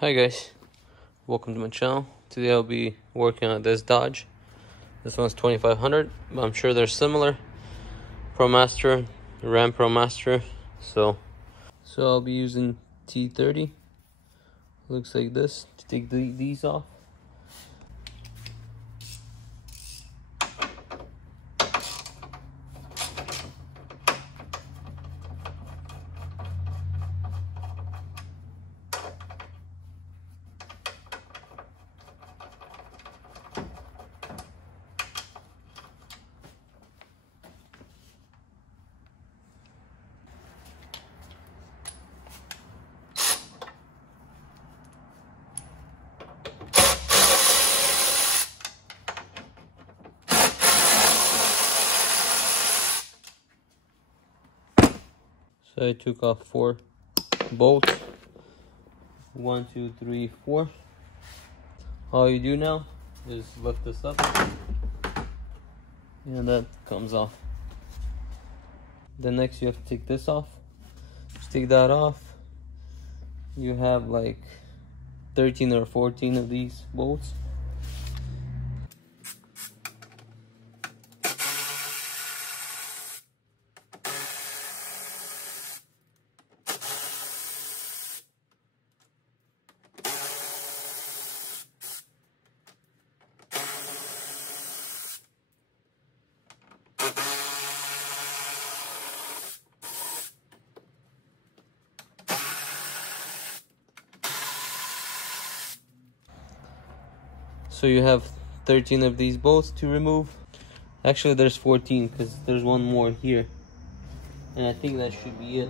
Hi guys, welcome to my channel. Today I'll be working on this Dodge. This one's 2500, but I'm sure they're similar. Promaster, Ram Promaster. So I'll be using T30. Looks like this to take these off. So I took off 4 bolts. 1, 2, 3, 4. All you do now is lift this up, and that comes off. Then next you have to take this off. Just take that off. You have like 13 or 14 of these bolts. So you have 13 of these bolts to remove. Actually there's 14 because there's one more here, and I think that should be it.